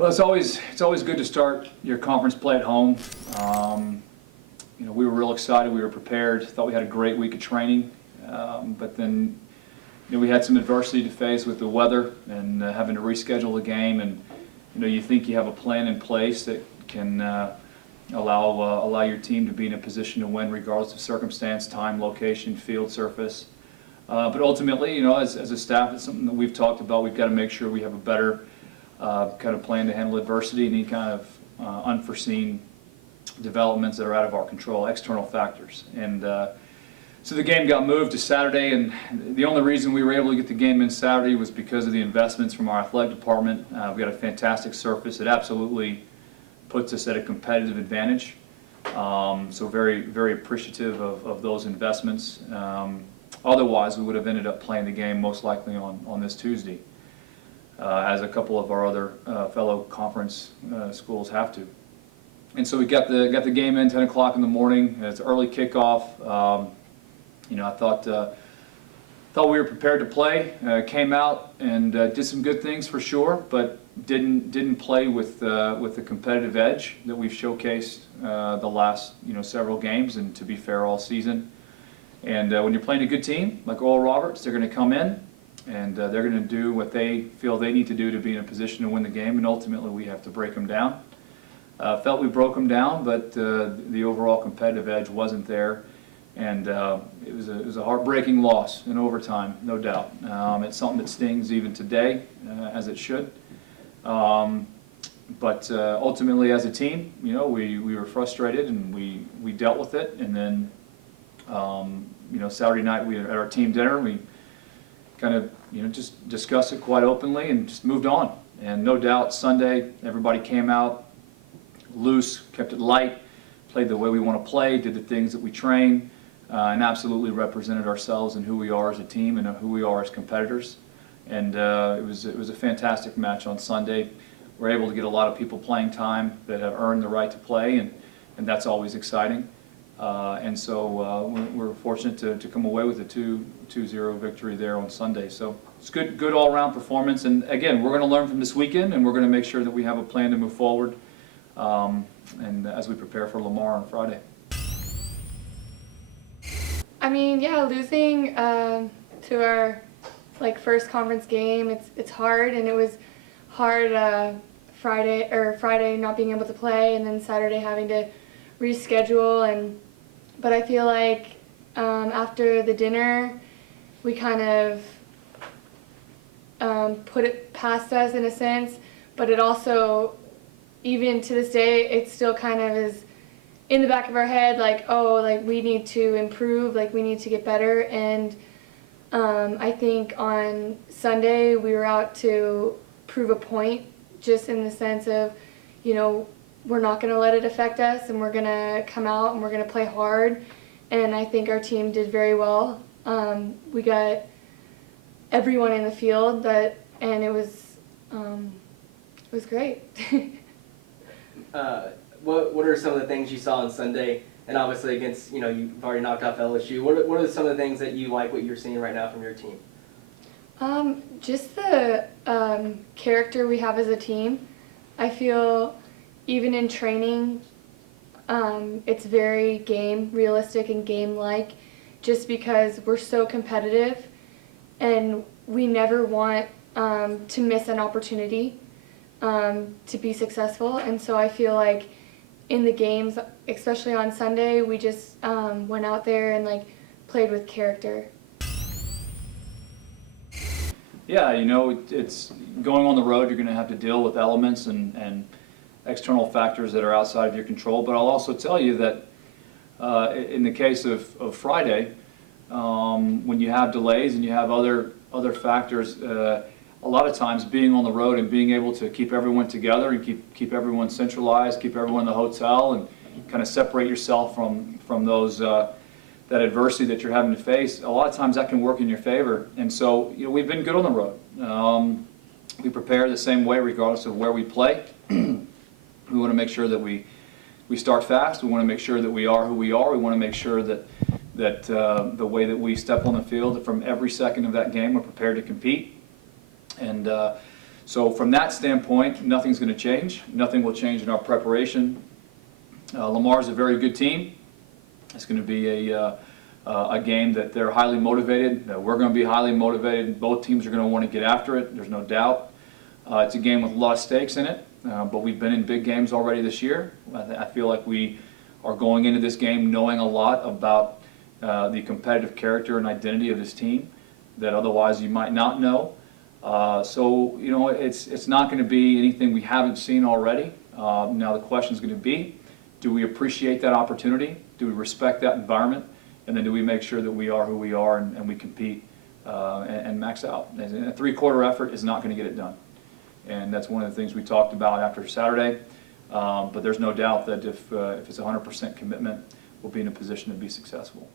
Well, it's always good to start your conference play at home. We were real excited. We were prepared. Thought we had a great week of training, but then we had some adversity to face with the weather and having to reschedule the game. And you think you have a plan in place that can allow your team to be in a position to win regardless of circumstance, time, location, field surface. But ultimately, as a staff, it's something that we've talked about. We've got to make sure we have a better kind of plan to handle adversity and any kind of unforeseen developments that are out of our control, external factors. And so the game got moved to Saturday, and the only reason we were able to get the game in Saturday was because of the investments from our athletic department. We've got a fantastic surface. It absolutely puts us at a competitive advantage. So very, very appreciative of those investments. Otherwise, we would have ended up playing the game most likely on this Tuesday, as a couple of our other fellow conference schools have to. And so we got the game in 10 o'clock in the morning. It's early kickoff. I thought we were prepared to play. Came out and did some good things for sure, but didn't play with the competitive edge that we've showcased the last several games, and to be fair, all season. And when you're playing a good team like Oral Roberts, they're going to come in and they're going to do what they feel they need to do to be in a position to win the game, and ultimately we have to break them down. Felt we broke them down, but the overall competitive edge wasn't there, and it was a heartbreaking loss in overtime, no doubt. It's something that stings even today, as it should. But ultimately, as a team, we were frustrated and we dealt with it, and then Saturday night we at our team dinner, we kind of just discussed it quite openly and just moved on. And no doubt Sunday everybody came out loose, kept it light, played the way we want to play, did the things that we train, and absolutely represented ourselves and who we are as a team and who we are as competitors. And it was a fantastic match on Sunday. We're able to get a lot of people playing time that have earned the right to play, and that's always exciting. And so we're fortunate to come away with a 2-0 victory there on Sunday. So it's good all-around performance. And again, we're going to learn from this weekend, and we're going to make sure that we have a plan to move forward, and as we prepare for Lamar on Friday. I mean, yeah, losing to our first conference game, it's hard, and it was hard Friday not being able to play, and then Saturday having to reschedule. But I feel like after the dinner, we kind of put it past us in a sense, but it also, even to this day, it still kind of is in the back of our head, we need to improve, we need to get better. And I think on Sunday we were out to prove a point, just in the sense of, we're not going to let it affect us, and we're going to come out and we're going to play hard. And I think our team did very well. We got everyone in the field, and it was great. What are some of the things you saw on Sunday? And obviously against, you've already knocked off LSU. What are some of the things that you like what you're seeing right now from your team? Just the character we have as a team. I feel even in training, it's very realistic and game-like, just because we're so competitive and we never want to miss an opportunity to be successful. And so I feel like in the games, especially on Sunday, we just went out there and played with character. Yeah, it's going on the road. You're going to have to deal with elements and external factors that are outside of your control. But I'll also tell you that in the case of Friday, when you have delays and you have other factors, a lot of times being on the road and being able to keep everyone together and keep everyone centralized, keep everyone in the hotel, and kind of separate yourself from those that adversity that you're having to face, a lot of times that can work in your favor. And so we've been good on the road. We prepare the same way regardless of where we play. We want to make sure that we start fast. We want to make sure that we are who we are. We want to make sure that the way that we step on the field, from every second of that game, we're prepared to compete. And So from that standpoint, nothing's going to change. Nothing will change in our preparation. Lamar's a very good team. It's going to be a game that they're highly motivated. We're going to be highly motivated. Both teams are going to want to get after it. There's no doubt. It's a game with a lot of stakes in it, but we've been in big games already this year. I feel like we are going into this game knowing a lot about the competitive character and identity of this team that otherwise you might not know. So, you know, it's not going to be anything we haven't seen already. Now the question is going to be, do we appreciate that opportunity? Do we respect that environment? And then do we make sure that we are who we are and we compete and max out? And a three-quarter effort is not going to get it done. And that's one of the things we talked about after Saturday. But there's no doubt that if it's 100% commitment, we'll be in a position to be successful.